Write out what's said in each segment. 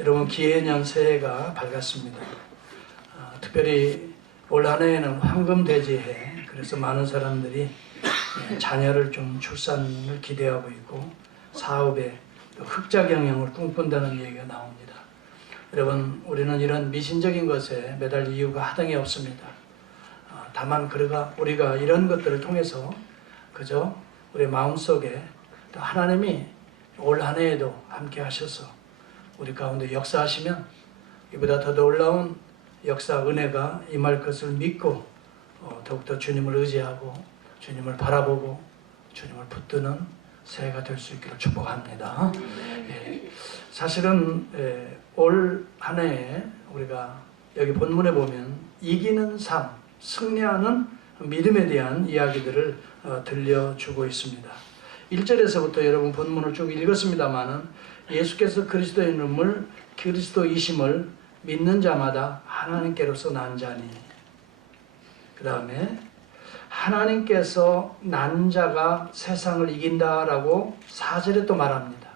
여러분 기해년 새해가 밝았습니다. 특별히 올 한 해에는 황금돼지해, 그래서 많은 사람들이 자녀를 좀 출산을 기대하고 있고 사업에 흑자 경영을 꿈꾼다는 얘기가 나옵니다. 여러분 우리는 이런 미신적인 것에 매달 이유가 하등이 없습니다. 다만 우리가 이런 것들을 통해서 그저 우리 마음속에 또 하나님이 올 한 해에도 함께 하셔서 우리 가운데 역사하시면 이보다 더 놀라운 역사 은혜가 임할 것을 믿고 더욱더 주님을 의지하고 주님을 바라보고 주님을 붙드는 새해가 될 수 있기를 축복합니다. 사실은 올 한 해에 우리가 여기 본문에 보면 이기는 삶, 승리하는 믿음에 대한 이야기들을 들려주고 있습니다. 1절에서부터 여러분 본문을 쭉 읽었습니다마는 예수께서 그리스도이심을 믿는 자마다 하나님께로서 난 자니, 그 다음에 하나님께서 난 자가 세상을 이긴다라고 4절에 또 말합니다.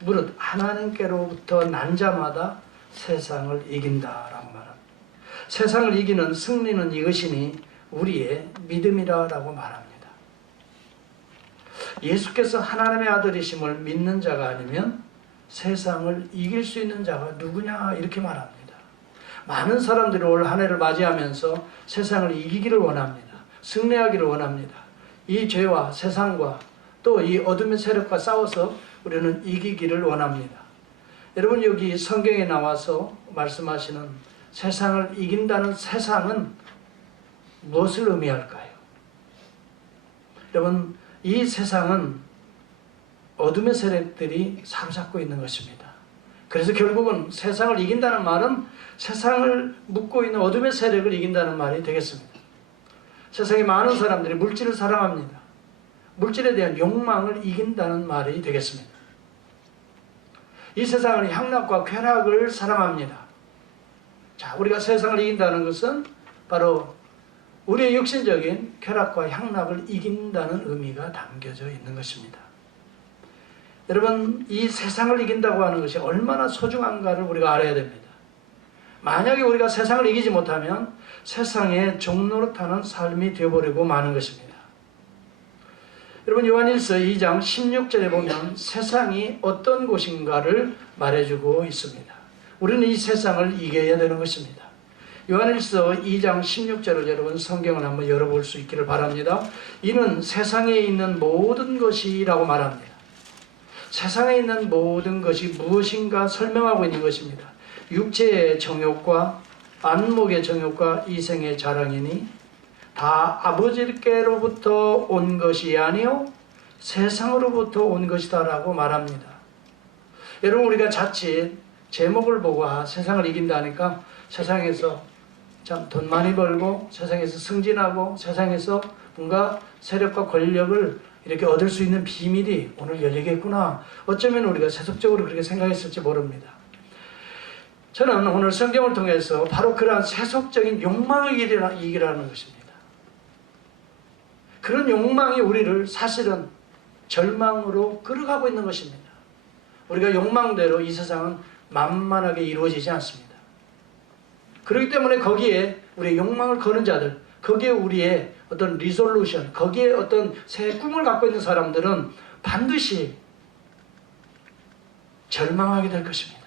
무릇 하나님께로부터 난 자마다 세상을 이긴다라고 말합니다. 세상을 이기는 승리는 이것이니 우리의 믿음이라고 말합니다. 예수께서 하나님의 아들이심을 믿는 자가 아니면 세상을 이길 수 있는 자가 누구냐 이렇게 말합니다. 많은 사람들이 올 한 해를 맞이하면서 세상을 이기기를 원합니다. 승리하기를 원합니다. 이 죄와 세상과 또 이 어둠의 세력과 싸워서 우리는 이기기를 원합니다. 여러분 여기 성경에 나와서 말씀하시는 세상을 이긴다는 세상은 무엇을 의미할까요? 여러분 이 세상은 어둠의 세력들이 사로잡고 있는 것입니다. 그래서 결국은 세상을 이긴다는 말은 세상을 묶고 있는 어둠의 세력을 이긴다는 말이 되겠습니다. 세상에 많은 사람들이 물질을 사랑합니다. 물질에 대한 욕망을 이긴다는 말이 되겠습니다. 이 세상은 향락과 쾌락을 사랑합니다. 자, 우리가 세상을 이긴다는 것은 바로 우리의 육신적인 쾌락과 향락을 이긴다는 의미가 담겨져 있는 것입니다. 여러분 이 세상을 이긴다고 하는 것이 얼마나 소중한가를 우리가 알아야 됩니다. 만약에 우리가 세상을 이기지 못하면 세상의 종노릇하는 삶이 되어버리고 마는 것입니다. 여러분 요한일서 2장 16절에 보면 세상이 어떤 곳인가를 말해주고 있습니다. 우리는 이 세상을 이겨야 되는 것입니다. 요한일서 2장 16절을 여러분 성경을 한번 열어볼 수 있기를 바랍니다. 이는 세상에 있는 모든 것이라고 말합니다. 세상에 있는 모든 것이 무엇인가 설명하고 있는 것입니다. 육체의 정욕과 안목의 정욕과 이생의 자랑이니 다 아버지께로부터 온 것이 아니요 세상으로부터 온 것이다 라고 말합니다. 여러분 우리가 자칫 제목을 보고 세상을 이긴다니까 세상에서 참 돈 많이 벌고 세상에서 승진하고 세상에서 뭔가 세력과 권력을 이렇게 얻을 수 있는 비밀이 오늘 열리겠구나. 어쩌면 우리가 세속적으로 그렇게 생각했을지 모릅니다. 저는 오늘 성경을 통해서 바로 그러한 세속적인 욕망을 이기라는 것입니다. 그런 욕망이 우리를 사실은 절망으로 끌어가고 있는 것입니다. 우리가 욕망대로 이 세상은 만만하게 이루어지지 않습니다. 그렇기 때문에 거기에 우리의 욕망을 거는 자들, 거기에 우리의 어떤 리솔루션, 거기에 어떤 새 꿈을 갖고 있는 사람들은 반드시 절망하게 될 것입니다.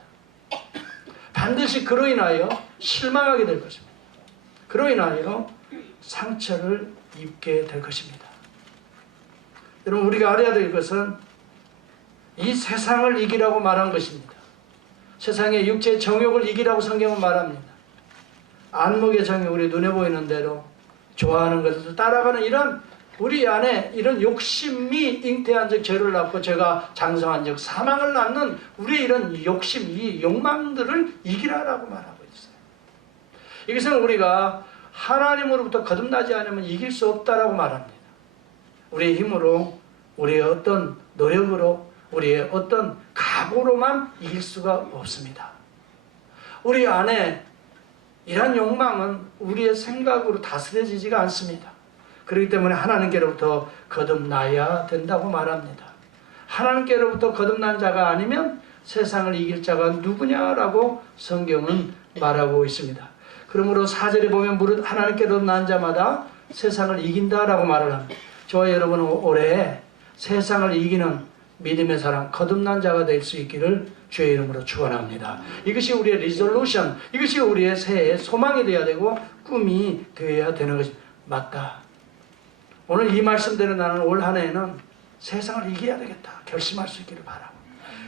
반드시 그로 인하여 실망하게 될 것입니다. 그로 인하여 상처를 입게 될 것입니다. 여러분 우리가 알아야 될 것은 이 세상을 이기라고 말한 것입니다. 세상의 육체의 정욕을 이기라고 성경은 말합니다. 안목의 정욕, 우리 눈에 보이는 대로 좋아하는 것을 따라가는 이런 우리 안에 이런 욕심이 잉태한 적 죄를 낳고 죄가 장성한 적 사망을 낳는 우리의 이런 욕심, 이 욕망들을 이기라라고 말하고 있어요. 이것은 우리가 하나님으로부터 거듭나지 않으면 이길 수 없다라고 말합니다. 우리의 힘으로, 우리의 어떤 노력으로, 우리의 어떤 각오로만 이길 수가 없습니다. 우리 안에 이러한 욕망은 우리의 생각으로 다스려지지가 않습니다. 그렇기 때문에 하나님께로부터 거듭나야 된다고 말합니다. 하나님께로부터 거듭난 자가 아니면 세상을 이길 자가 누구냐라고 성경은 말하고 있습니다. 그러므로 4절에 보면 무릇 하나님께로 난 자마다 세상을 이긴다라고 말을 합니다. 저와 여러분은 올해 세상을 이기는 믿음의 사람, 거듭난 자가 될 수 있기를 주의 이름으로 축원합니다. 이것이 우리의 리졸루션, 이것이 우리의 새해의 소망이 되어야 되고 꿈이 되어야 되는 것이 맞다. 오늘 이 말씀대로 나는 올 한 해에는 세상을 이겨야 되겠다 결심할 수 있기를 바라고,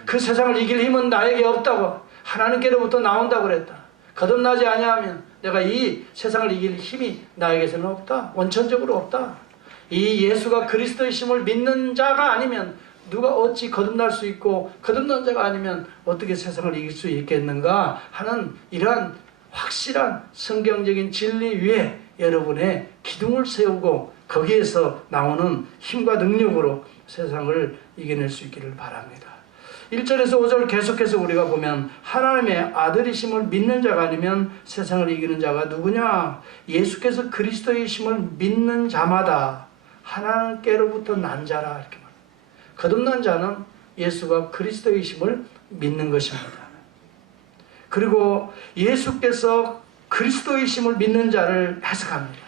그 세상을 이길 힘은 나에게 없다고, 하나님께로부터 나온다고 그랬다. 거듭나지 아니하면 내가 이 세상을 이길 힘이 나에게서는 없다. 원천적으로 없다. 이 예수가 그리스도이심을 믿는 자가 아니면 누가 어찌 거듭날 수 있고, 거듭난 자가 아니면 어떻게 세상을 이길 수 있겠는가 하는 이러한 확실한 성경적인 진리 위에 여러분의 기둥을 세우고 거기에서 나오는 힘과 능력으로 세상을 이겨낼 수 있기를 바랍니다. 1절에서 5절 계속해서 우리가 보면 하나님의 아들이심을 믿는 자가 아니면 세상을 이기는 자가 누구냐? 예수께서 그리스도이심을 믿는 자마다 하나님께로부터 난 자라 이렇게 말합니다. 거듭난 자는 예수가 그리스도이심을 믿는 것입니다. 그리고 예수께서 그리스도이심을 믿는 자를 해석합니다.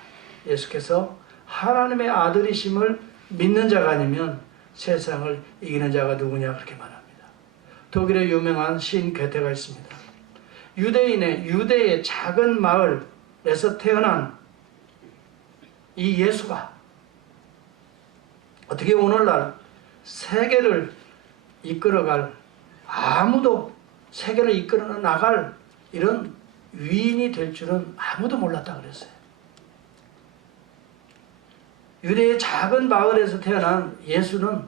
예수께서 하나님의 아들이심을 믿는 자가 아니면 세상을 이기는 자가 누구냐 그렇게 말합니다. 독일의 유명한 시인 괴테가 있습니다. 유대의 작은 마을에서 태어난 이 예수가 어떻게 오늘날 세계를 이끌어갈, 아무도 세계를 이끌어 나갈 이런 위인이 될 줄은 아무도 몰랐다 그랬어요. 유대의 작은 마을에서 태어난 예수는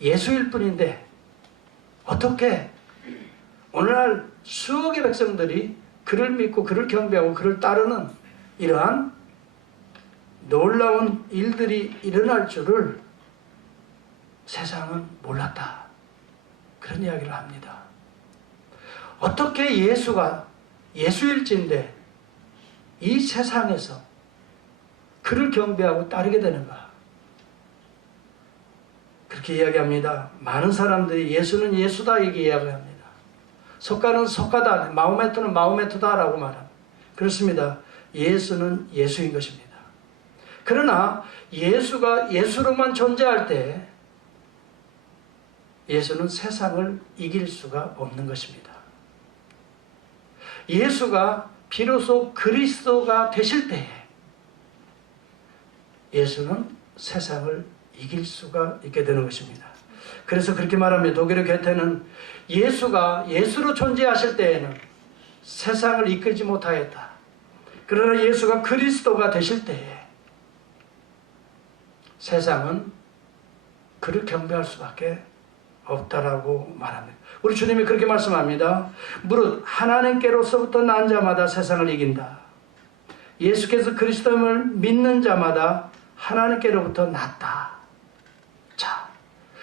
예수일 뿐인데 어떻게 오늘날 수억의 백성들이 그를 믿고 그를 경배하고 그를 따르는 이러한 놀라운 일들이 일어날 줄을 세상은 몰랐다. 그런 이야기를 합니다. 어떻게 예수가 예수일지인데 이 세상에서 그를 경배하고 따르게 되는가? 그렇게 이야기합니다. 많은 사람들이 예수는 예수다 이렇게 이야기합니다. 석가는 석가다, 마호메트는 마호메트다라고 말합니다. 그렇습니다. 예수는 예수인 것입니다. 그러나 예수가 예수로만 존재할 때 예수는 세상을 이길 수가 없는 것입니다. 예수가 비로소 그리스도가 되실 때에 예수는 세상을 이길 수가 있게 되는 것입니다. 그래서 그렇게 말하면 독일의 괴테는 예수가 예수로 존재하실 때에는 세상을 이끌지 못하였다. 그러나 예수가 그리스도가 되실 때에 세상은 그를 경배할 수밖에 없다라고 말합니다. 우리 주님이 그렇게 말씀합니다. 무릇 하나님께로서부터 난 자마다 세상을 이긴다. 예수께서 그리스도임을 믿는 자마다 하나님께로부터 났다. 자,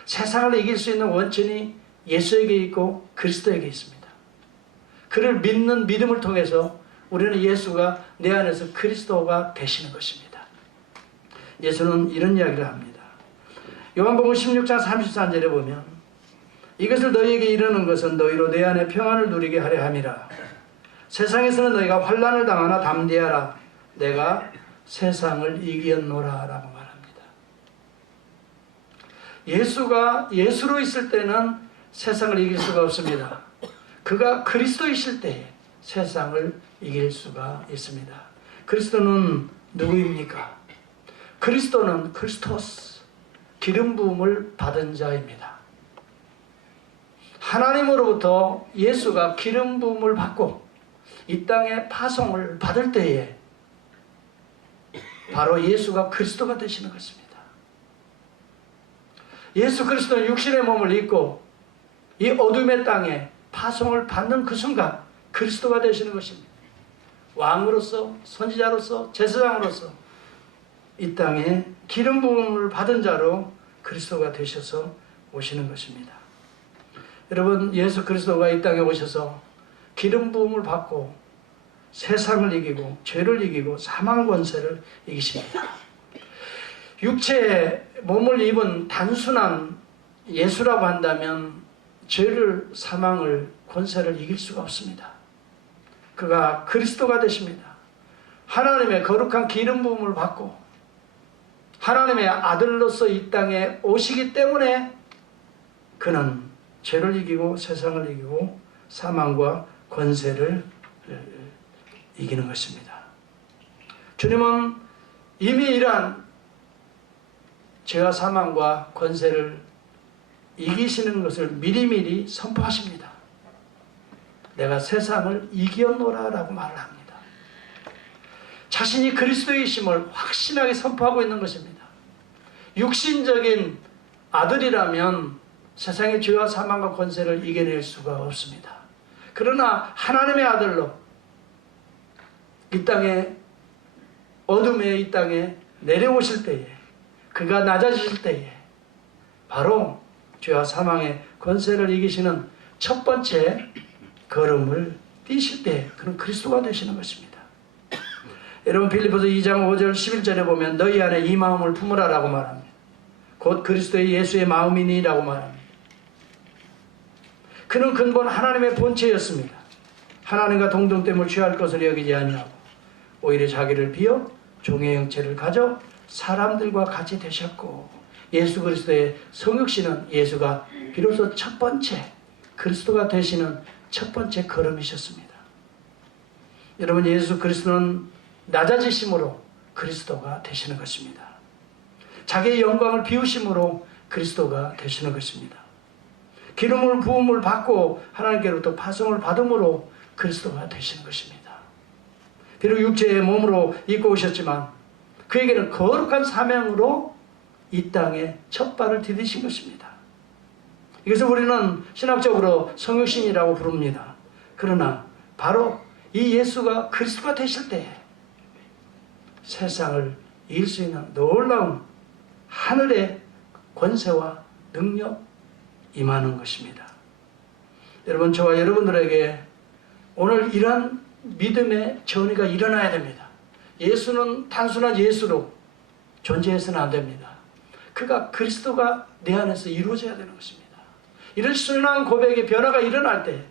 세상을 이길 수 있는 원천이 예수에게 있고 그리스도에게 있습니다. 그를 믿는 믿음을 통해서 우리는 예수가 내 안에서 그리스도가 되시는 것입니다. 예수는 이런 이야기를 합니다. 요한복음 16장 33절에 보면 이것을 너희에게 이르는 것은 너희로 내 안에 평안을 누리게 하려 함이라. 세상에서는 너희가 환난을 당하나 담대하라. 내가 세상을 이겼노라 라고 말합니다. 예수가 예수로 있을 때는 세상을 이길 수가 없습니다. 그가 그리스도이실 때에 세상을 이길 수가 있습니다. 그리스도는 누구입니까? 그리스도는 크리스토스, 기름 부음을 받은 자입니다. 하나님으로부터 예수가 기름 부음을 받고 이 땅에 파송을 받을 때에 바로 예수가 그리스도가 되시는 것입니다. 예수 그리스도는 육신의 몸을 입고 이 어둠의 땅에 파송을 받는 그 순간 그리스도가 되시는 것입니다. 왕으로서, 선지자로서, 제사장으로서 이 땅에 기름 부음을 받은 자로 그리스도가 되셔서 오시는 것입니다. 여러분, 예수 그리스도가 이 땅에 오셔서 기름 부음을 받고 세상을 이기고 죄를 이기고 사망 권세를 이기십니다. 육체의 몸을 입은 단순한 예수라고 한다면 죄를, 사망을, 권세를 이길 수가 없습니다. 그가 그리스도가 되십니다. 하나님의 거룩한 기름 부음을 받고 하나님의 아들로서 이 땅에 오시기 때문에 그는 죄를 이기고 세상을 이기고 사망과 권세를 이기는 것입니다. 주님은 이미 이러한 죄와 사망과 권세를 이기시는 것을 미리미리 선포하십니다. 내가 세상을 이겼노라 라고 말을 합니다. 자신이 그리스도이심을 확신하게 선포하고 있는 것입니다. 육신적인 아들이라면 세상의 죄와 사망과 권세를 이겨낼 수가 없습니다. 그러나 하나님의 아들로 이 땅에, 어둠의 이 땅에 내려오실 때에, 그가 낮아지실 때에 바로 죄와 사망의 권세를 이기시는 첫 번째 걸음을 뛰실 때 그는 그리스도가 되시는 것입니다. 여러분, 빌립보서 2장 5절 11절에 보면 너희 안에 이 마음을 품으라 라고 말합니다. 곧 그리스도의 예수의 마음이니 라고 말합니다. 그는 근본 하나님의 본체였습니다. 하나님과 동등됨을 취할 것을 여기지 아니하고 오히려 자기를 비어 종의 형체를 가져 사람들과 같이 되셨고, 예수 그리스도의 성육신은 예수가 비로소 첫 번째 그리스도가 되시는 첫 번째 걸음이셨습니다. 여러분, 예수 그리스도는 낮아지심으로 그리스도가 되시는 것입니다. 자기의 영광을 비우심으로 그리스도가 되시는 것입니다. 기름을 부음을 받고 하나님께로부터 파송을 받음으로 그리스도가 되시는 것입니다. 비록 육체의 몸으로 입고 오셨지만 그에게는 거룩한 사명으로 이 땅에 첫 발을 디디신 것입니다. 이것을 우리는 신학적으로 성육신이라고 부릅니다. 그러나 바로 이 예수가 그리스도가 되실 때에 세상을 이길 수 있는 놀라운 하늘의 권세와 능력 임하는 것입니다. 여러분, 저와 여러분들에게 오늘 이러한 믿음의 전이가 일어나야 됩니다. 예수는 단순한 예수로 존재해서는 안 됩니다. 그가 그리스도가 내 안에서 이루어져야 되는 것입니다. 이런 순수한 고백의 변화가 일어날 때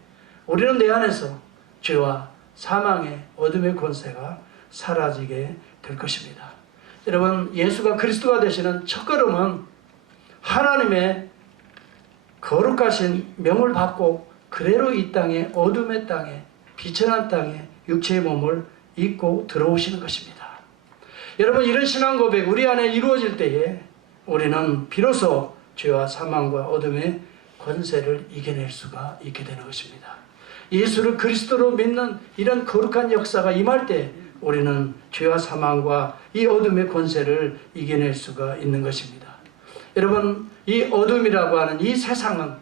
우리는 내 안에서 죄와 사망의 어둠의 권세가 사라지게 될 것입니다. 여러분, 예수가 그리스도가 되시는 첫걸음은 하나님의 거룩하신 명을 받고 그대로 이 땅에, 어둠의 땅에, 비천한 땅에 육체의 몸을 입고 들어오시는 것입니다. 여러분, 이런 신앙 고백 우리 안에 이루어질 때에 우리는 비로소 죄와 사망과 어둠의 권세를 이겨낼 수가 있게 되는 것입니다. 예수를 그리스도로 믿는 이런 거룩한 역사가 임할 때 우리는 죄와 사망과 이 어둠의 권세를 이겨낼 수가 있는 것입니다. 여러분, 이 어둠이라고 하는 이 세상은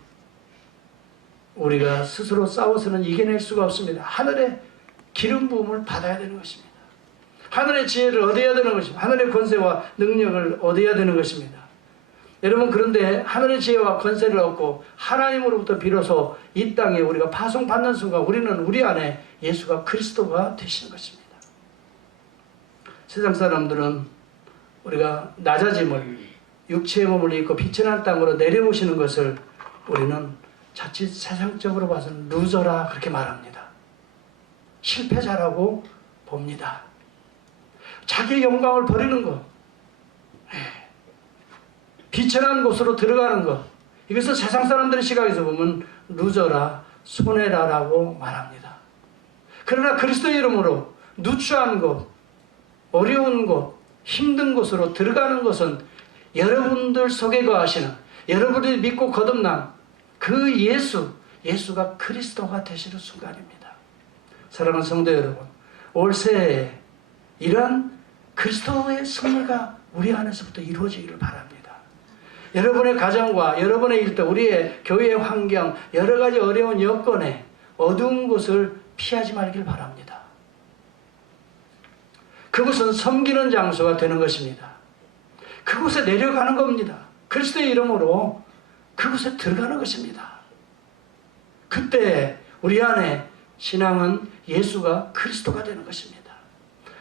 우리가 스스로 싸워서는 이겨낼 수가 없습니다. 하늘의 기름 부음을 받아야 되는 것입니다. 하늘의 지혜를 얻어야 되는 것입니다. 하늘의 권세와 능력을 얻어야 되는 것입니다. 여러분, 그런데 하늘의 지혜와 권세를 얻고 하나님으로부터 비로소 이 땅에 우리가 파송받는 순간 우리는 우리 안에 예수가 그리스도가 되시는 것입니다. 세상 사람들은 우리가 낮아짐을, 육체의 몸을 입고 비천한 땅으로 내려오시는 것을 우리는 자칫 세상적으로 봐서는 루저라 그렇게 말합니다. 실패자라고 봅니다. 자기의 영광을 버리는 것, 비천한 곳으로 들어가는 것, 이것을 세상 사람들의 시각에서 보면 루저라, 손해라라고 말합니다. 그러나 그리스도의 이름으로 누추한 곳, 어려운 곳, 힘든 곳으로 들어가는 것은 여러분들 속에 거하시는, 여러분들이 믿고 거듭난 그 예수가 그리스도가 되시는 순간입니다. 사랑하는 성도 여러분, 올 새해에 이러한 그리스도의 승리가 우리 안에서부터 이루어지기를 바랍니다. 여러분의 가정과 여러분의 일터, 우리의 교회의 환경, 여러 가지 어려운 여건에 어두운 곳을 피하지 말길 바랍니다. 그곳은 섬기는 장소가 되는 것입니다. 그곳에 내려가는 겁니다. 그리스도의 이름으로 그곳에 들어가는 것입니다. 그때 우리 안에 신앙은 예수가 그리스도가 되는 것입니다.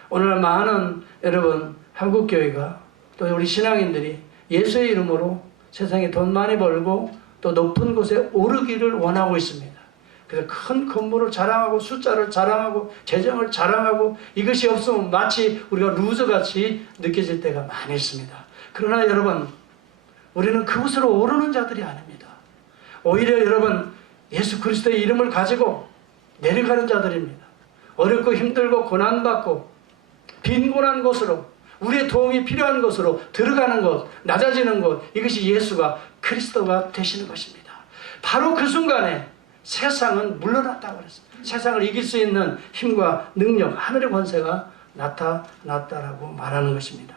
오늘 많은 여러분 한국교회가 또 우리 신앙인들이 예수의 이름으로 세상에 돈 많이 벌고 또 높은 곳에 오르기를 원하고 있습니다. 그래서 큰 건물을 자랑하고 숫자를 자랑하고 재정을 자랑하고 이것이 없으면 마치 우리가 루저같이 느껴질 때가 많이 있습니다. 그러나 여러분, 우리는 그곳으로 오르는 자들이 아닙니다. 오히려 여러분, 예수 그리스도의 이름을 가지고 내려가는 자들입니다. 어렵고 힘들고 고난받고 빈곤한 곳으로, 우리의 도움이 필요한 곳으로 들어가는 것, 낮아지는 것, 이것이 예수가 그리스도가 되시는 것입니다. 바로 그 순간에 세상은 물러났다고 그랬습니다. 세상을 이길 수 있는 힘과 능력, 하늘의 권세가 나타났다라고 말하는 것입니다.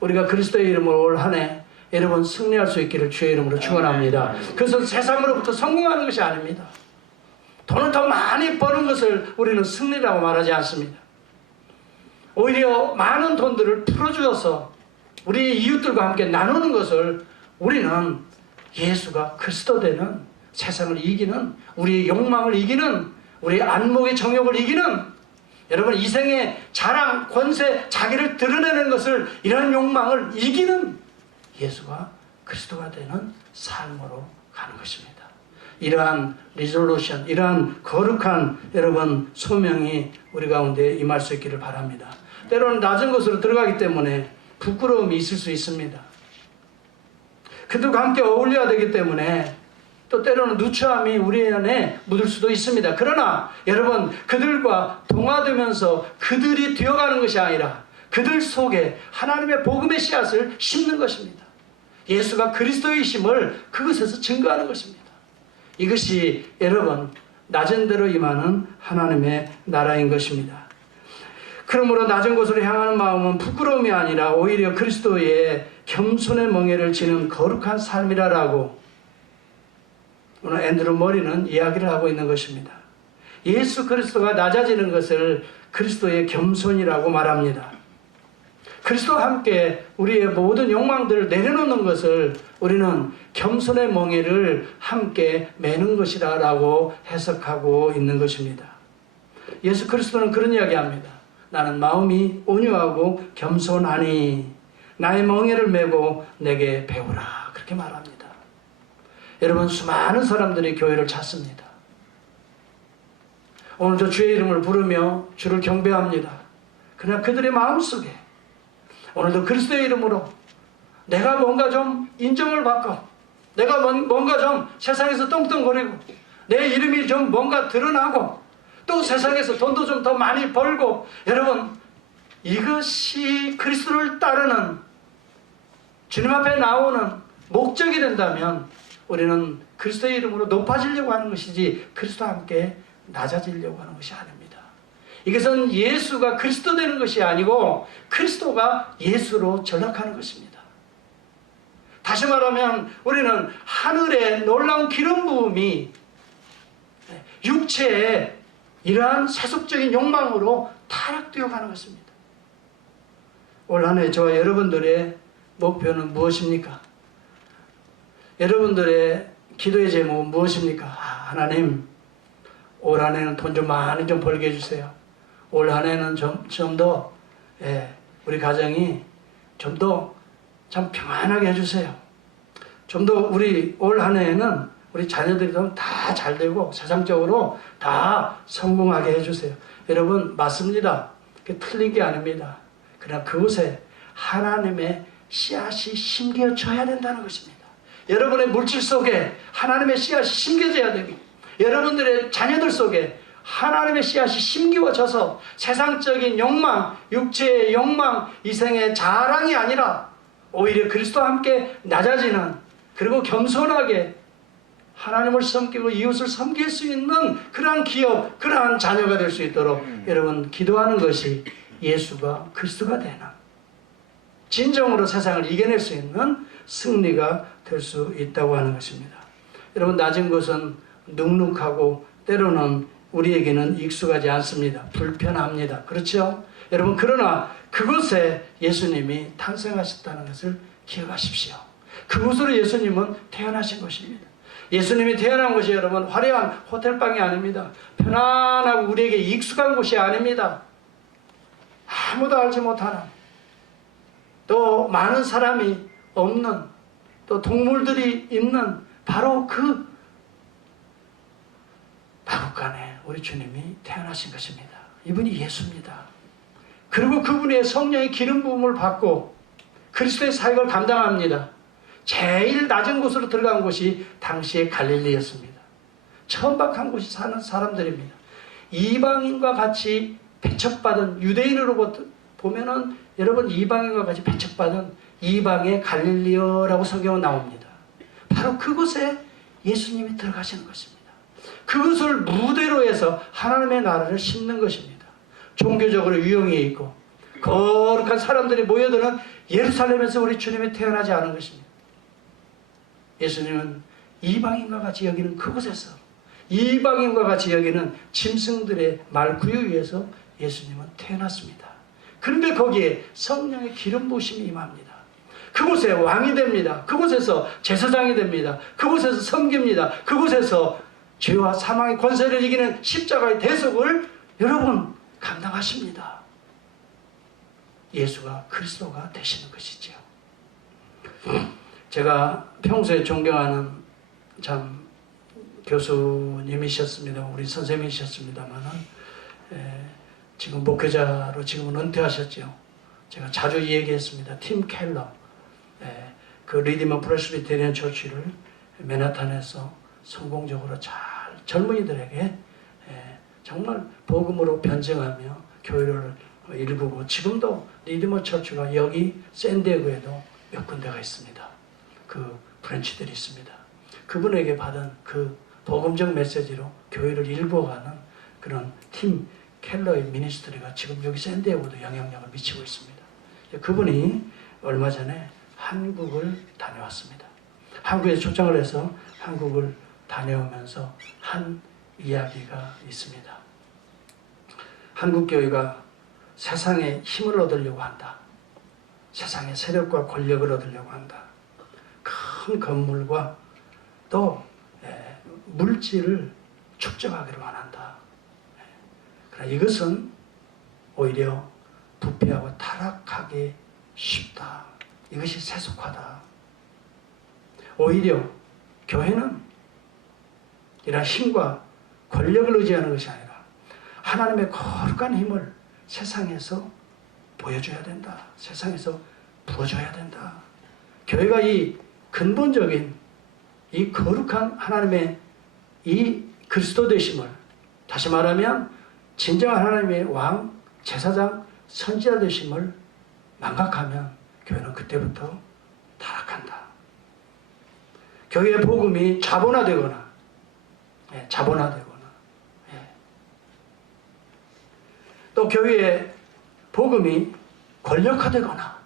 우리가 그리스도의 이름으로 올 한 해 여러분 승리할 수 있기를 주의 이름으로 축원합니다. 그래서 세상으로부터 성공하는 것이 아닙니다. 돈을 더 많이 버는 것을 우리는 승리라고 말하지 않습니다. 오히려 많은 돈들을 풀어주어서 우리 이웃들과 함께 나누는 것을 우리는 예수가 그리스도 되는, 세상을 이기는, 우리의 욕망을 이기는, 우리의 안목의 정욕을 이기는, 여러분 이생의 자랑, 권세, 자기를 드러내는 것을, 이런 욕망을 이기는 예수가 그리스도가 되는 삶으로 가는 것입니다. 이러한 리졸루션, 이러한 거룩한 여러분 소명이 우리 가운데 임할 수 있기를 바랍니다. 때로는 낮은 곳으로 들어가기 때문에 부끄러움이 있을 수 있습니다. 그들과 함께 어울려야 되기 때문에 또 때로는 누추함이 우리 안에 묻을 수도 있습니다. 그러나 여러분, 그들과 동화되면서 그들이 되어가는 것이 아니라 그들 속에 하나님의 복음의 씨앗을 심는 것입니다. 예수가 그리스도이심을 그것에서 증거하는 것입니다. 이것이 여러분 낮은 데로 임하는 하나님의 나라인 것입니다. 그러므로 낮은 곳으로 향하는 마음은 부끄러움이 아니라 오히려 그리스도의 겸손의 멍에를 지는 거룩한 삶이라고 오늘 앤드루 머리는 이야기를 하고 있는 것입니다. 예수 그리스도가 낮아지는 것을 그리스도의 겸손이라고 말합니다. 그리스도와 함께 우리의 모든 욕망들을 내려놓는 것을 우리는 겸손의 멍에를 함께 매는 것이라고 해석하고 있는 것입니다. 예수 그리스도는 그런 이야기합니다. 나는 마음이 온유하고 겸손하니 나의 멍에를 메고 내게 배우라, 그렇게 말합니다. 여러분, 수많은 사람들이 교회를 찾습니다. 오늘도 주의 이름을 부르며 주를 경배합니다. 그러나 그들의 마음속에 오늘도 그리스도의 이름으로 내가 뭔가 좀 인정을 받고, 내가 뭔가 좀 세상에서 떵떵거리고, 내 이름이 좀 뭔가 드러나고, 또 세상에서 돈도 좀 더 많이 벌고, 여러분 이것이 그리스도를 따르는 주님 앞에 나오는 목적이 된다면 우리는 그리스도의 이름으로 높아지려고 하는 것이지 그리스도와 함께 낮아지려고 하는 것이 아닙니다. 이것은 예수가 그리스도 되는 것이 아니고 그리스도가 예수로 전락하는 것입니다. 다시 말하면 우리는 하늘의 놀라운 기름 부음이 육체의 이러한 세속적인 욕망으로 타락되어 가는 것입니다. 올 한 해 저와 여러분들의 목표는 무엇입니까? 여러분들의 기도의 제목은 무엇입니까? 하나님, 올 한 해는 돈 좀 많이 좀 벌게 해주세요. 올 한 해는 좀 더 우리 가정이 좀 더 참 평안하게 해주세요. 좀 더 우리 올 한 해에는 우리 자녀들이 다 잘되고 세상적으로 다 성공하게 해주세요. 여러분 맞습니다. 그게 틀린 게 아닙니다. 그러나 그곳에 하나님의 씨앗이 심겨져야 된다는 것입니다. 여러분의 물질 속에 하나님의 씨앗이 심겨져야 되고, 여러분들의 자녀들 속에 하나님의 씨앗이 심겨져서 세상적인 욕망, 육체의 욕망, 이생의 자랑이 아니라 오히려 그리스도와 함께 낮아지는, 그리고 겸손하게 하나님을 섬기고 이웃을 섬길 수 있는 그러한 기업, 그러한 자녀가 될 수 있도록 여러분 기도하는 것이 예수가 그리스도가 되는, 진정으로 세상을 이겨낼 수 있는 승리가 될 수 있다고 하는 것입니다. 여러분 낮은 것은 눅눅하고 때로는 우리에게는 익숙하지 않습니다. 불편합니다. 그렇죠? 여러분 그러나 그곳에 예수님이 탄생하셨다는 것을 기억하십시오. 그곳으로 예수님은 태어나신 것입니다. 예수님이 태어난 곳이 여러분 화려한 호텔방이 아닙니다. 편안하고 우리에게 익숙한 곳이 아닙니다. 아무도 알지 못하는, 또 많은 사람이 없는, 또 동물들이 있는 바로 그 마국간에 우리 주님이 태어나신 것입니다. 이분이 예수입니다. 그리고 그분의 성령의 기름 부음을 받고 그리스도의 사역을 감당합니다. 제일 낮은 곳으로 들어간 곳이 당시의 갈릴리였습니다. 천박한 곳이 사는 사람들입니다. 이방인과 같이 배척받은, 유대인으로부터 보면은 여러분 이방인과 같이 배척받은 이방의 갈릴리어라고 성경은 나옵니다. 바로 그곳에 예수님이 들어가시는 것입니다. 그것을 무대로 해서 하나님의 나라를 심는 것입니다. 종교적으로 유형이 있고 거룩한 사람들이 모여드는 예루살렘에서 우리 주님이 태어나지 않은 것입니다. 예수님은 이방인과 같이 여기는 그곳에서, 이방인과 같이 여기는 짐승들의 말구유 위에서 예수님은 태어났습니다. 그런데 거기에 성령의 기름 부으심이 임합니다. 그곳에 왕이 됩니다. 그곳에서 제사장이 됩니다. 그곳에서 섬깁니다. 그곳에서 죄와 사망의 권세를 이기는 십자가의 대속을 여러분 감당하십니다. 예수가 그리스도가 되시는 것이죠. 제가 평소에 존경하는 참 교수님이셨습니다. 우리 선생님이셨습니다만은 지금 목회자로 지금은 은퇴하셨죠. 제가 자주 얘기했습니다. 팀 켈러, 그 리디머 프레스비테리안 처치를 맨하탄에서 성공적으로 잘 젊은이들에게 정말 복음으로 변증하며 교회를 일구고, 지금도 리디머 처치가 여기 샌디에고에도 몇 군데가 있습니다. 그 브랜치들이 있습니다. 그분에게 받은 그 복음적 메시지로 교회를 일구어가는 그런 팀 켈러의 미니스트리가 지금 여기 샌디에고도 영향력을 미치고 있습니다. 그분이 얼마 전에 한국을 다녀왔습니다. 한국에 초청을 해서 한국을 다녀오면서 한 이야기가 있습니다. 한국 교회가 세상에 힘을 얻으려고 한다. 세상의 세력과 권력을 얻으려고 한다. 큰 건물과 또 물질을 축적하기를 원한다. 그러나 이것은 오히려 부패하고 타락하기 쉽다. 이것이 세속화다. 오히려 교회는 이런 힘과 권력을 의지하는 것이 아니라 하나님의 거룩한 힘을 세상에서 보여줘야 된다. 세상에서 부어줘야 된다. 교회가 이 근본적인 이 거룩한 하나님의 이 그리스도 되심을, 다시 말하면 진정한 하나님의 왕, 제사장, 선지자 되심을 망각하면 교회는 그때부터 타락한다. 교회의 복음이 자본화되거나 또 교회의 복음이 권력화되거나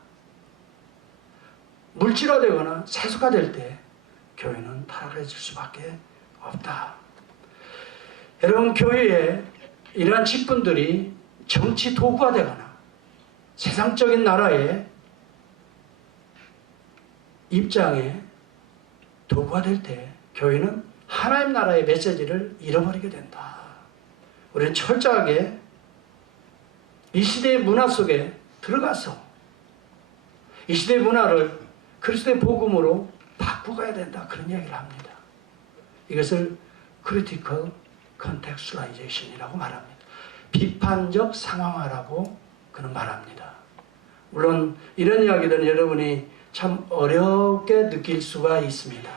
물질화되거나 세속화될 때 교회는 타락해질 수밖에 없다. 여러분, 교회에 이러한 직분들이 정치 도구가 되거나 세상적인 나라의 입장에 도구가 될 때 교회는 하나님 나라의 메시지를 잃어버리게 된다. 우리는 철저하게 이 시대의 문화 속에 들어가서 이 시대의 문화를 그리스도의 복음으로 바꿔가야 된다. 그런 이야기를 합니다. 이것을 critical contextualization이라고 말합니다. 비판적 상황화라고 그는 말합니다. 물론 이런 이야기들은 여러분이 참 어렵게 느낄 수가 있습니다.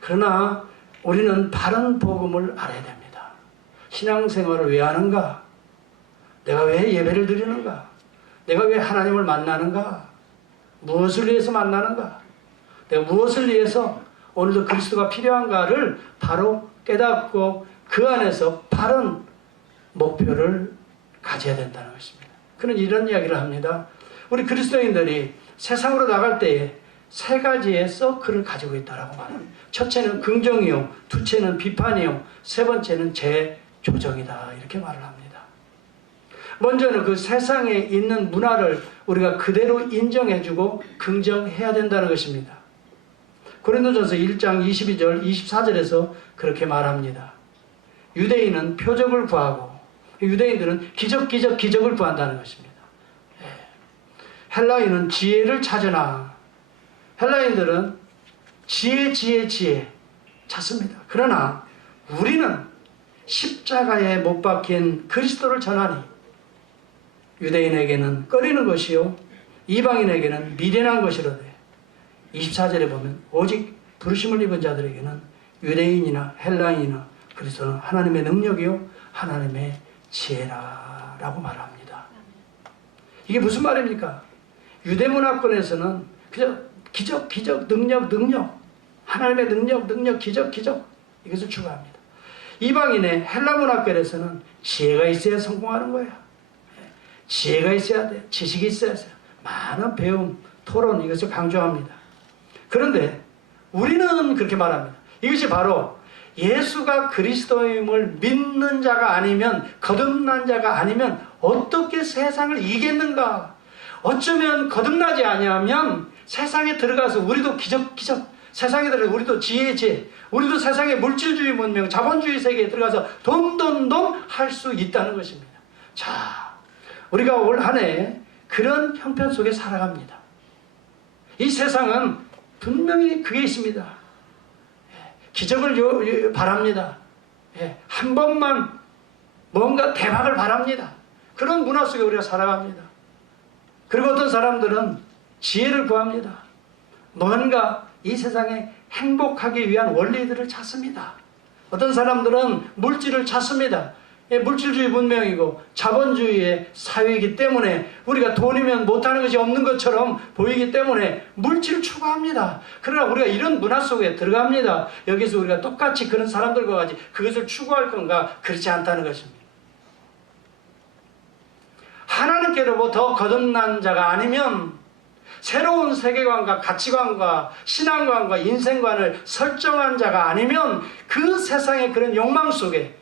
그러나 우리는 바른 복음을 알아야 됩니다. 신앙생활을 왜 하는가? 내가 왜 예배를 드리는가? 내가 왜 하나님을 만나는가? 무엇을 위해서 만나는가? 내가 무엇을 위해서 오늘도 그리스도가 필요한가를 바로 깨닫고 그 안에서 바른 목표를 가져야 된다는 것입니다. 그는 이런 이야기를 합니다. 우리 그리스도인들이 세상으로 나갈 때에 세 가지의 서클을 가지고 있다고 말합니다. 첫째는 긍정이요, 두째는 비판이요, 세 번째는 재조정이다. 이렇게 말을 합니다. 먼저는 그 세상에 있는 문화를 우리가 그대로 인정해주고 긍정해야 된다는 것입니다. 고린도전서 1장 22절, 24절에서 그렇게 말합니다. 유대인은 표적을 구하고 유대인들은 기적을 구한다는 것입니다. 헬라인은 지혜를 찾으나 헬라인들은 지혜 찾습니다. 그러나 우리는 십자가에 못 박힌 그리스도를 전하니 유대인에게는 꺼리는 것이요 이방인에게는 미련한 것이로되 24절에 보면 오직 부르심을 입은 자들에게는 유대인이나 헬라인이나 그리스도는 하나님의 능력이요 하나님의 지혜라라고 말합니다. 이게 무슨 말입니까? 유대문화권에서는 그저 기적, 능력 하나님의 능력, 기적 이것을 추구합니다. 이방인의 헬라 문화권에서는 지혜가 있어야 성공하는 거예요. 지혜가 있어야 돼. 지식이 있어야 돼요. 많은 배움, 토론 이것을 강조합니다. 그런데 우리는 그렇게 말합니다. 이것이 바로 예수가 그리스도임을 믿는 자가 아니면 거듭난 자가 아니면 어떻게 세상을 이기겠는가? 어쩌면 거듭나지 아니하면 세상에 들어가서 우리도 기적 세상에 들어가서 우리도 지혜 우리도 세상의 물질주의 문명 자본주의 세계에 들어가서 돈 할 수 있다는 것입니다. 자, 우리가 올 한 해 그런 형편 속에 살아갑니다. 이 세상은 분명히 그게 있습니다. 기적을 바랍니다. 한 번만 뭔가 대박을 바랍니다. 그런 문화 속에 우리가 살아갑니다. 그리고 어떤 사람들은 지혜를 구합니다. 뭔가 이 세상에 행복하기 위한 원리들을 찾습니다. 어떤 사람들은 물질을 찾습니다. 물질주의 문명이고 자본주의의 사회이기 때문에 우리가 돈이면 못하는 것이 없는 것처럼 보이기 때문에 물질을 추구합니다. 그러나 우리가 이런 문화 속에 들어갑니다. 여기서 우리가 똑같이 그런 사람들과 같이 그것을 추구할 건가? 그렇지 않다는 것입니다. 하나님께로부터 거듭난 자가 아니면 새로운 세계관과 가치관과 신앙관과 인생관을 설정한 자가 아니면 그 세상의 그런 욕망 속에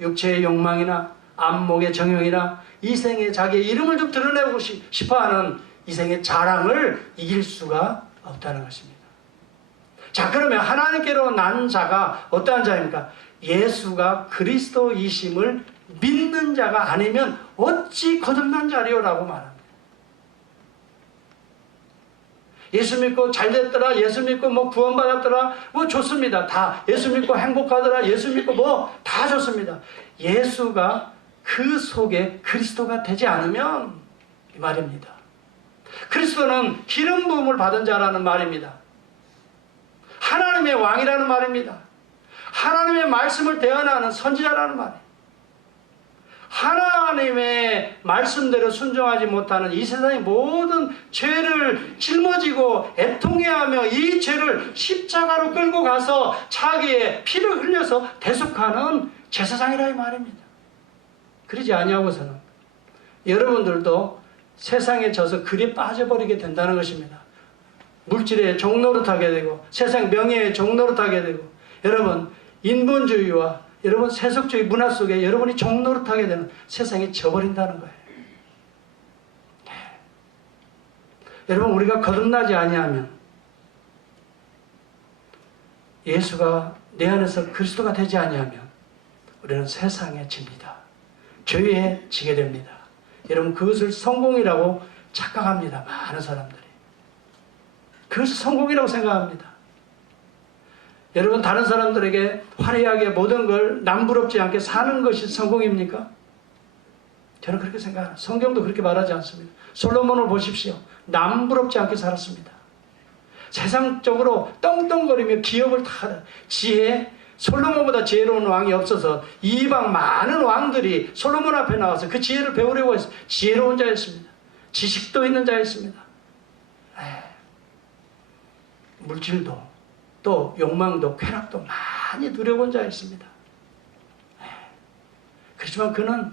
육체의 욕망이나 안목의 정욕이나 이생의 자기의 이름을 좀 드러내고 싶어하는 이생의 자랑을 이길 수가 없다는 것입니다. 자, 그러면 하나님께로 난 자가 어떠한 자입니까? 예수가 그리스도이심을 믿는 자가 아니면 어찌 거듭난 자리요라고 말합니다. 예수 믿고 잘됐더라, 예수 믿고 뭐 구원받았더라, 뭐 좋습니다. 다 예수 믿고 행복하더라, 예수 믿고 뭐 다 좋습니다. 예수가 그 속에 그리스도가 되지 않으면 이 말입니다. 그리스도는 기름 부음을 받은 자라는 말입니다. 하나님의 왕이라는 말입니다. 하나님의 말씀을 대언하는 선지자라는 말이에요. 하나님의 말씀대로 순종하지 못하는 이 세상의 모든 죄를 짊어지고 애통해하며 이 죄를 십자가로 끌고 가서 자기의 피를 흘려서 대속하는 제사장이라 이 말입니다. 그러지 아니하고서는 여러분들도 세상에 져서 그리 빠져버리게 된다는 것입니다. 물질의 종노릇하게 되고 세상 명예의 종노릇하게 되고 여러분 인본주의와 여러분 세속주의 문화 속에 여러분이 종노릇하게 되는 세상에 져버린다는 거예요. 네. 여러분 우리가 거듭나지 아니하면 예수가 내 안에서 그리스도가 되지 아니하면 우리는 세상에 집니다. 죄에 지게 됩니다. 여러분 그것을 성공이라고 착각합니다. 많은 사람들이. 그것을 성공이라고 생각합니다. 여러분 다른 사람들에게 화려하게 모든 걸 남부럽지 않게 사는 것이 성공입니까? 저는 그렇게 생각합니다. 성경도 그렇게 말하지 않습니다. 솔로몬을 보십시오. 남부럽지 않게 살았습니다. 세상적으로 떵떵거리며 기업을 다 지혜, 솔로몬보다 지혜로운 왕이 없어서 이방 많은 왕들이 솔로몬 앞에 나와서 그 지혜를 배우려고 해서 지혜로운 자였습니다. 지식도 있는 자였습니다. 물질도 또 욕망도 쾌락도 많이 누려본 자였습니다. 그렇지만 그는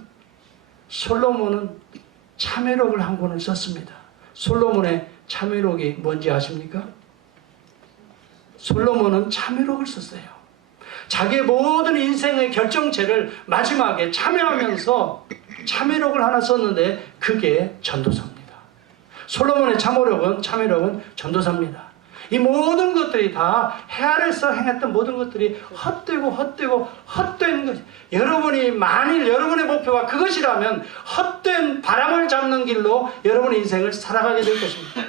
솔로몬은 참회록을 한 권을 썼습니다. 솔로몬의 참회록이 뭔지 아십니까? 솔로몬은 참회록을 썼어요. 자기의 모든 인생의 결정체를 마지막에 참회하면서 참회록을 하나 썼는데 그게 전도서입니다. 솔로몬의 참회록은 전도서입니다. 이 모든 것들이 다 해 아래서 행했던 모든 것들이 헛된 것. 여러분이 만일 여러분의 목표가 그것이라면 헛된 바람을 잡는 길로 여러분의 인생을 살아가게 될 것입니다.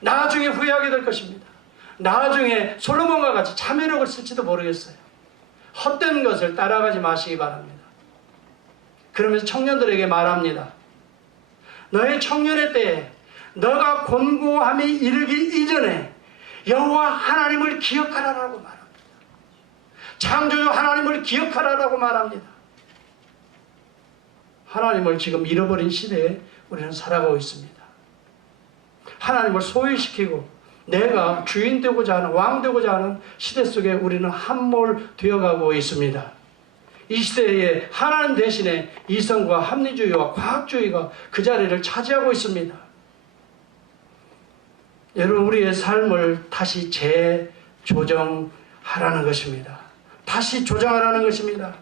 나중에 후회하게 될 것입니다. 나중에 솔로몬과 같이 참회록을 쓸지도 모르겠어요. 헛된 것을 따라가지 마시기 바랍니다. 그러면서 청년들에게 말합니다. 너의 청년의 때에 너가 곤고함이 이르기 이전에 여호와 하나님을 기억하라라고 말합니다. 창조주 하나님을 기억하라라고 말합니다. 하나님을 지금 잃어버린 시대에 우리는 살아가고 있습니다. 하나님을 소외시키고 내가 주인 되고자 하는, 왕 되고자 하는 시대 속에 우리는 함몰 되어가고 있습니다. 이 시대에 하나님 대신에 이성과 합리주의와 과학주의가 그 자리를 차지하고 있습니다. 여러분, 우리의 삶을 다시 재조정하라는 것입니다. 다시 조정하라는 것입니다.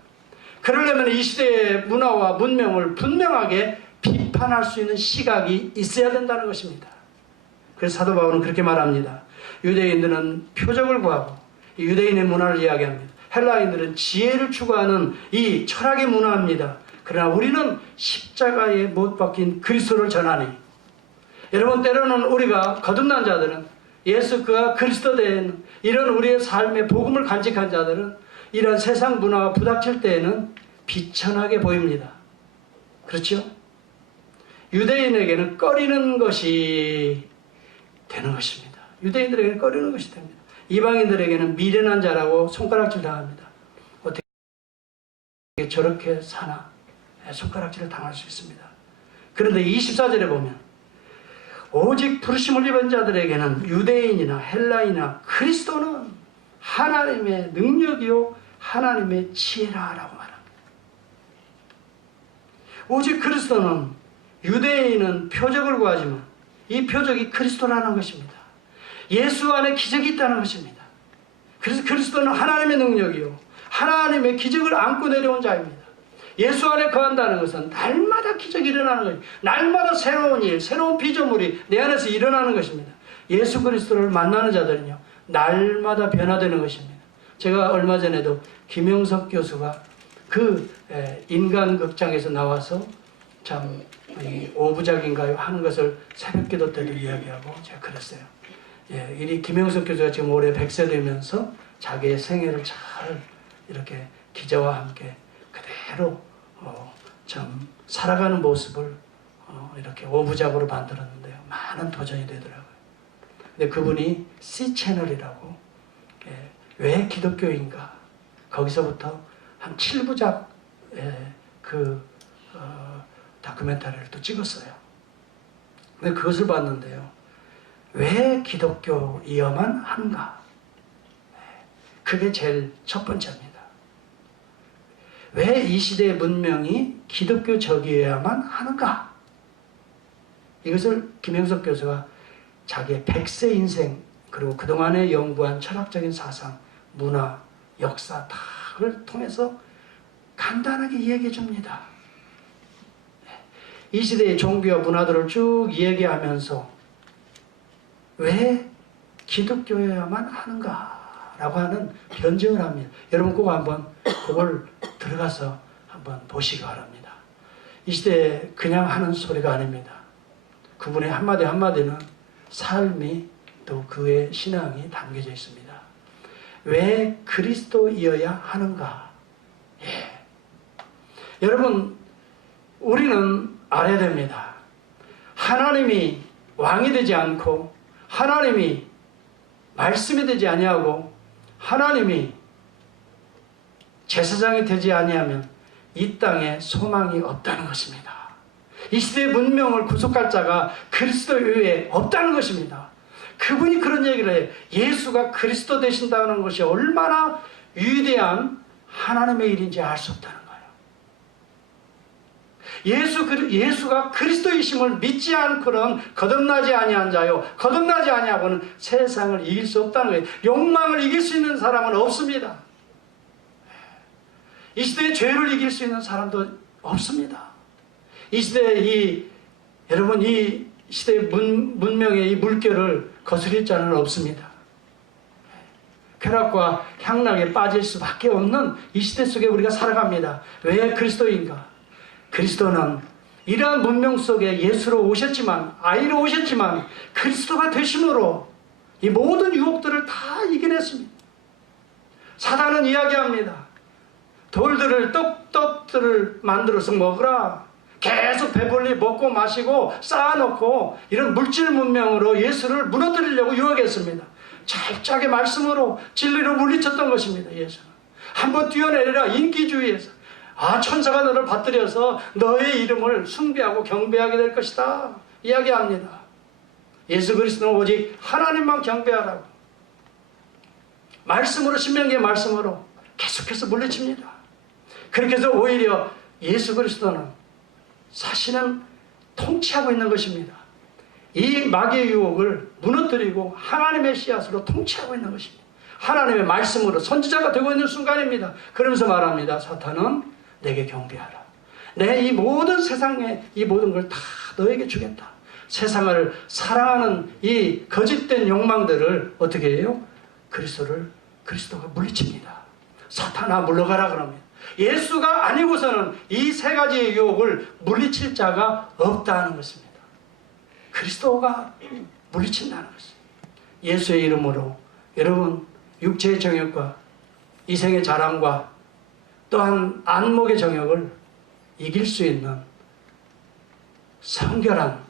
그러려면 이 시대의 문화와 문명을 분명하게 비판할 수 있는 시각이 있어야 된다는 것입니다. 그래서 사도 바울은 그렇게 말합니다. 유대인들은 표적을 구하고 유대인의 문화를 이야기합니다. 헬라인들은 지혜를 추구하는 이 철학의 문화입니다. 그러나 우리는 십자가에 못 박힌 그리스도를 전하니, 여러분, 때로는 우리가 거듭난 자들은, 예수 그가 그리스도 된 이런 우리의 삶의 복음을 간직한 자들은 이런 세상 문화가 부닥칠 때에는 비천하게 보입니다. 그렇죠? 유대인에게는 꺼리는 것이 되는 것입니다. 유대인들에게는 꺼리는 것이 됩니다. 이방인들에게는 미련한 자라고 손가락질 당합니다. 어떻게 저렇게 사나? 손가락질을 당할 수 있습니다. 그런데 24절에 보면 오직 부르심을 입은 자들에게는 유대인이나 헬라인이나 그리스도는 하나님의 능력이요 하나님의 지혜라라고 말합니다. 오직 그리스도는, 유대인은 표적을 구하지만 이 표적이 그리스도라는 것입니다. 예수 안에 기적이 있다는 것입니다. 그래서 그리스도는 하나님의 능력이요 하나님의 기적을 안고 내려온 자입니다. 예수 안에 거한다는 것은 날마다 기적이 일어나는 것입니다. 날마다 새로운 일, 새로운 피조물이 내 안에서 일어나는 것입니다. 예수 그리스도를 만나는 자들은요 날마다 변화되는 것입니다. 제가 얼마 전에도 김영석 교수가 그 인간극장에서 나와서 참 오부작인가요? 하는 것을 새벽기도 때도 이야기하고 제가 그랬어요. 이 김영석 교수가 지금 올해 100세 되면서 자기의 생애를 잘 이렇게 기자와 함께 그대로 참 살아가는 모습을 이렇게 오부작으로 만들었는데요. 많은 도전이 되더라고요. 근데 그분이 C채널이라고, 왜 기독교인가? 거기서부터 한 7부작 다큐멘터리를 또 찍었어요. 근데 그것을 봤는데요. 왜 기독교이어만 하는가? 그게 제일 첫 번째입니다. 왜 이 시대의 문명이 기독교적이어야만 하는가? 이것을 김영석 교수가 자기의 100세 인생, 그리고 그동안에 연구한 철학적인 사상, 문화, 역사 다를 통해서 간단하게 이야기해 줍니다. 이 시대의 종교와 문화들을 쭉 이야기하면서 왜 기독교여야만 하는가? 라고 하는 변증을 합니다. 여러분 꼭 한번 그걸 들어가서 한번 보시기 바랍니다. 이 시대에 그냥 하는 소리가 아닙니다. 그분의 한마디 한마디는 삶이 또 그의 신앙이 담겨져 있습니다. 왜 그리스도이어야 하는가? 여러분, 우리는 알아야 됩니다. 하나님이 왕이 되지 않고, 하나님이 말씀이 되지 아니하고, 하나님이 제사장이 되지 아니하면 이 땅에 소망이 없다는 것입니다. 이 시대의 문명을 구속할 자가 그리스도 외에 없다는 것입니다. 그분이 그런 얘기를 해요. 예수가 그리스도 되신다는 것이 얼마나 위대한 하나님의 일인지 알 수 없다는 거예요. 예수가 그리스도이심을 믿지 않고는 거듭나지 아니한 자요, 거듭나지 아니하고는 세상을 이길 수 없다는 거예요. 욕망을 이길 수 있는 사람은 없습니다. 이 시대의 죄를 이길 수 있는 사람도 없습니다. 이 시대의 여러분, 이 시대의 문명의 이 물결을 거스릴 자는 없습니다. 쾌락과 향락에 빠질 수밖에 없는 이 시대 속에 우리가 살아갑니다. 왜 그리스도인가? 그리스도는 이러한 문명 속에 예수로 오셨지만, 아이로 오셨지만 그리스도가 되심으로 이 모든 유혹들을 다 이겨냈습니다. 사단은 이야기합니다. 돌들을 떡들을 만들어서 먹으라. 계속 배불리 먹고 마시고 쌓아놓고 이런 물질 문명으로 예수를 무너뜨리려고 유혹했습니다. 철저하게 말씀으로 진리로 물리쳤던 것입니다. 예수는 한번 뛰어내리라. 인기주의에서 천사가 너를 받들여서 너의 이름을 숭배하고 경배하게 될 것이다 이야기합니다. 예수 그리스도는 오직 하나님만 경배하라고 말씀으로, 신명기의 말씀으로 계속해서 물리칩니다. 그렇게 해서 오히려 예수 그리스도는 사실은 통치하고 있는 것입니다. 이 마귀의 유혹을 무너뜨리고 하나님의 씨앗으로 통치하고 있는 것입니다. 하나님의 말씀으로 선지자가 되고 있는 순간입니다. 그러면서 말합니다. 사탄은 내게 경배하라. 내 이 모든 세상에 이 모든 걸 다 너에게 주겠다. 세상을 사랑하는 이 거짓된 욕망들을 어떻게 해요? 그리스도가 물리칩니다. 사탄아 물러가라 그럽니다. 예수가 아니고서는 이 세 가지의 유혹을 물리칠 자가 없다는 것입니다. 그리스도가 물리친다는 것입니다. 예수의 이름으로 여러분 육체의 정욕과 이생의 자랑과 또한 안목의 정욕을 이길 수 있는 성결한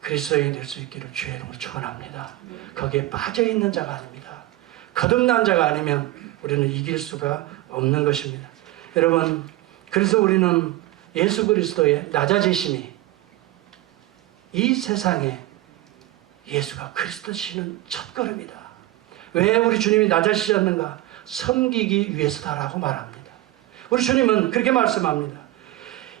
그리스도인이 될 수 있기를 주의 이름으로 축원합니다. 거기에 빠져있는 자가 아닙니다. 거듭난 자가 아니면 우리는 이길 수가 없는 것입니다. 여러분, 그래서 우리는 예수 그리스도의 낮아지심이 이 세상에 예수가 그리스도시는 첫걸음이다. 왜 우리 주님이 낮아지셨는가? 섬기기 위해서다라고 말합니다. 우리 주님은 그렇게 말씀합니다.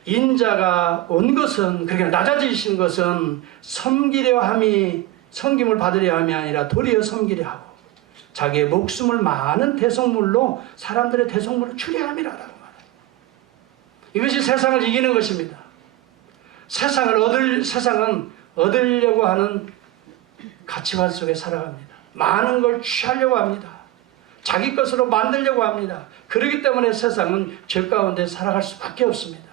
인자가 온 것은, 그렇게 낮아지신 것은 섬기려 함이, 섬김을 받으려 함이 아니라 도리어 섬기려 하고 자기의 목숨을 많은 대속물로 사람들의 대속물을 추리함이라고 말합니다. 이것이 세상을 이기는 것입니다. 세상은 얻으려고 하는 가치관 속에 살아갑니다. 많은 걸 취하려고 합니다. 자기 것으로 만들려고 합니다. 그렇기 때문에 세상은 죄 가운데 살아갈 수밖에 없습니다.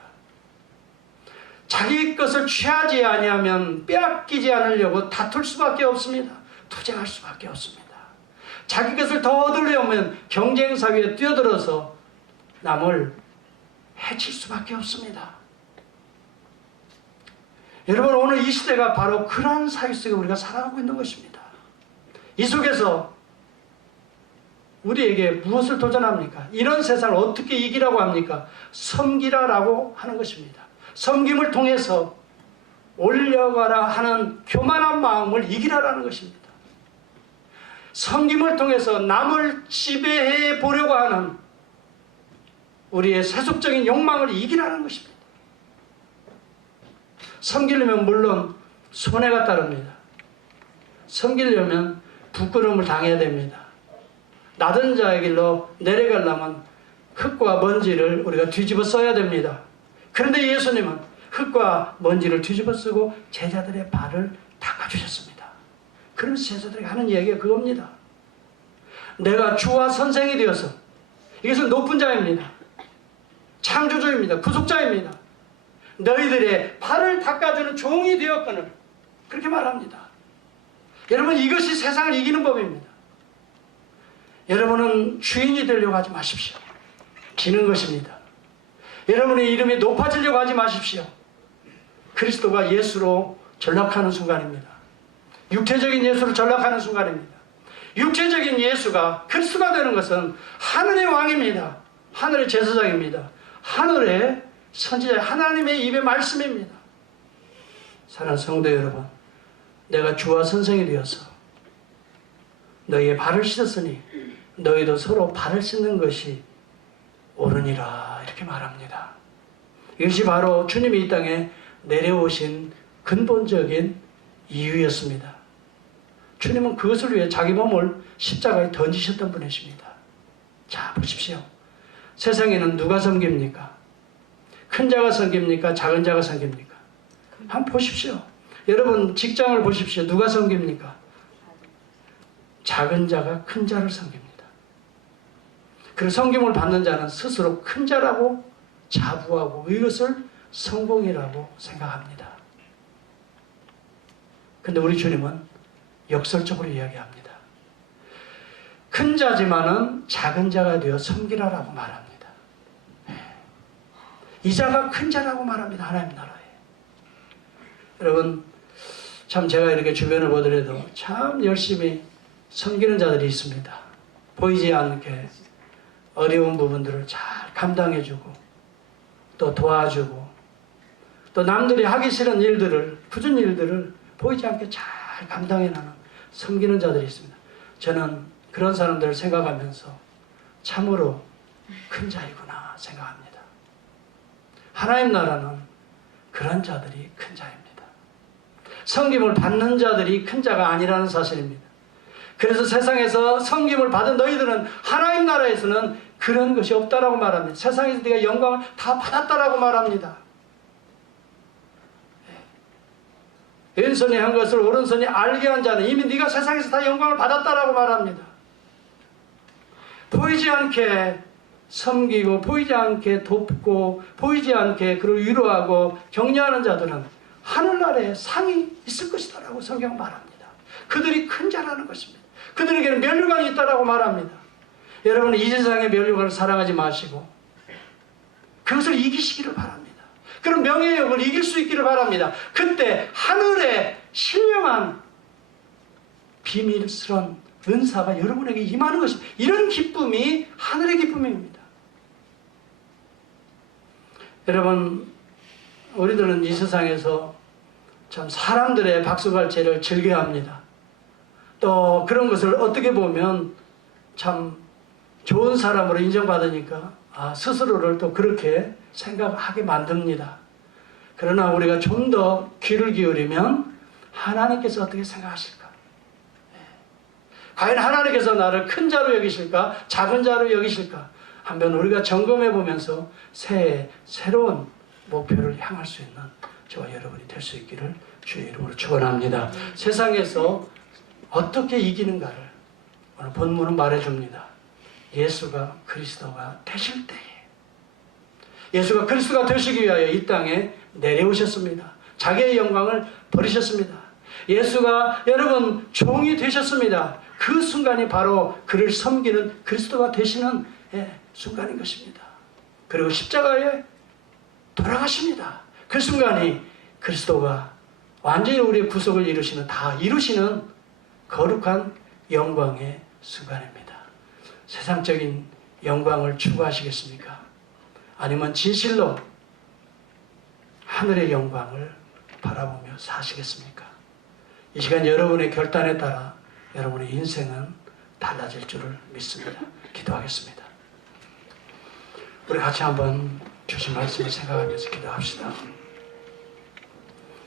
자기 것을 취하지 아니하면 빼앗기지 않으려고 다툴 수밖에 없습니다. 투쟁할 수밖에 없습니다. 자기 것을 더 얻으려면 경쟁 사회에 뛰어들어서 남을 해칠 수밖에 없습니다. 여러분, 오늘 이 시대가 바로 그러한 사회 속에 우리가 살아가고 있는 것입니다. 이 속에서 우리에게 무엇을 도전합니까? 이런 세상을 어떻게 이기라고 합니까? 섬기라라고 하는 것입니다. 섬김을 통해서 올려가라 하는 교만한 마음을 이기라라는 것입니다. 섬김을 통해서 남을 지배해 보려고 하는 우리의 세속적인 욕망을 이기라는 것입니다. 섬기려면 물론 손해가 따릅니다. 섬기려면 부끄러움을 당해야 됩니다. 낮은 자의 길로 내려가려면 흙과 먼지를 우리가 뒤집어 써야 됩니다. 그런데 예수님은 흙과 먼지를 뒤집어 쓰고 제자들의 발을 닦아주셨습니다. 그러면서 제자들에게 하는 이야기가 그겁니다. 내가 주와 선생이 되어서, 이것은 높은 자입니다. 창조주입니다. 구속자입니다. 너희들의 발을 닦아주는 종이 되었거늘, 그렇게 말합니다. 여러분, 이것이 세상을 이기는 법입니다. 여러분은 주인이 되려고 하지 마십시오. 지는 것입니다. 여러분의 이름이 높아지려고 하지 마십시오. 그리스도가 예수로 전락하는 순간입니다. 육체적인 예수로 전락하는 순간입니다. 육체적인 예수가 그리스도가 되는 것은 하늘의 왕입니다. 하늘의 제사장입니다. 하늘의 선지자, 하나님의 입의 말씀입니다. 사랑하는 성도 여러분, 내가 주와 선생이 되어서 너희의 발을 씻었으니 너희도 서로 발을 씻는 것이 옳으니라, 이렇게 말합니다. 이것이 바로 주님이 이 땅에 내려오신 근본적인 이유였습니다. 주님은 그것을 위해 자기 몸을 십자가에 던지셨던 분이십니다. 자, 보십시오. 세상에는 누가 섬깁니까? 큰 자가 섬깁니까? 작은 자가 섬깁니까? 한번 보십시오. 여러분 직장을 보십시오. 누가 섬깁니까? 작은 자가 큰 자를 섬깁니다. 그 섬김을 받는 자는 스스로 큰 자라고 자부하고 이것을 성공이라고 생각합니다. 근데 우리 주님은 역설적으로 이야기합니다. 큰 자지만은 작은 자가 되어 섬기라라고 말합니다. 이 자가 큰 자라고 말합니다. 하나님 나라에. 여러분, 참 제가 이렇게 주변을 보더라도 참 열심히 섬기는 자들이 있습니다. 보이지 않게 어려운 부분들을 잘 감당해주고 또 도와주고 또 남들이 하기 싫은 일들을, 굳은 일들을 보이지 않게 잘 감당해나가는 섬기는 자들이 있습니다. 저는 그런 사람들을 생각하면서 참으로 큰 자이구나 생각합니다. 하나님 나라는 그런 자들이 큰 자입니다. 섬김을 받는 자들이 큰 자가 아니라는 사실입니다. 그래서 세상에서 섬김을 받은 너희들은 하나님 나라에서는 그런 것이 없다라고 말합니다. 세상에서 네가 영광을 다 받았다라고 말합니다. 왼손이 한 것을 오른손이 알게 한 자는 이미 네가 세상에서 다 영광을 받았다라고 말합니다. 보이지 않게 섬기고 보이지 않게 돕고 보이지 않게 그를 위로하고 격려하는 자들은 하늘나라에 상이 있을 것이다라고 성경 말합니다. 그들이 큰 자라는 것입니다. 그들에게는 면류관이 있다라고 말합니다. 여러분은 이 세상의 면류관을 사랑하지 마시고 그것을 이기시기를 바랍니다. 그런 명예욕을 이길 수 있기를 바랍니다. 그때 하늘의 신령한 비밀스러운 은사가 여러분에게 임하는 것입니다. 이런 기쁨이 하늘의 기쁨입니다. 여러분, 우리들은 이 세상에서 참 사람들의 박수갈채를 즐겨합니다. 또 그런 것을 어떻게 보면 참 좋은 사람으로 인정받으니까 스스로를 또 그렇게 생각하게 만듭니다. 그러나 우리가 좀 더 귀를 기울이면 하나님께서 어떻게 생각하실까? 과연 하나님께서 나를 큰 자로 여기실까? 작은 자로 여기실까? 한번 우리가 점검해 보면서 새해 새로운 목표를 향할 수 있는 저와 여러분이 될 수 있기를 주의 이름으로 축원합니다. 세상에서 어떻게 이기는가를 오늘 본문은 말해줍니다. 예수가 그리스도가 되실 때에, 예수가 그리스도가 되시기 위하여 이 땅에 내려오셨습니다. 자기의 영광을 버리셨습니다. 예수가 여러분 종이 되셨습니다. 그 순간이 바로 그를 섬기는 그리스도가 되시는 순간인 것입니다. 그리고 십자가에 돌아가십니다. 그 순간이 그리스도가 완전히 우리의 구속을 이루시는, 다 이루시는 거룩한 영광의 순간입니다. 세상적인 영광을 추구하시겠습니까? 아니면 진실로 하늘의 영광을 바라보며 사시겠습니까? 이 시간 여러분의 결단에 따라 여러분의 인생은 달라질 줄을 믿습니다. 기도하겠습니다. 우리 같이 한번 주신 말씀을 생각하면서 기도합시다.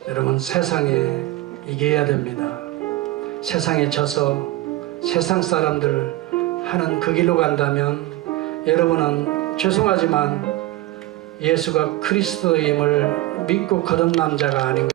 여러분, 세상에 이겨야 됩니다. 세상에 져서 세상 사람들 하는 그 길로 간다면 여러분은 죄송하지만 예수가 그리스도임을 믿고 거듭난 자가 아닌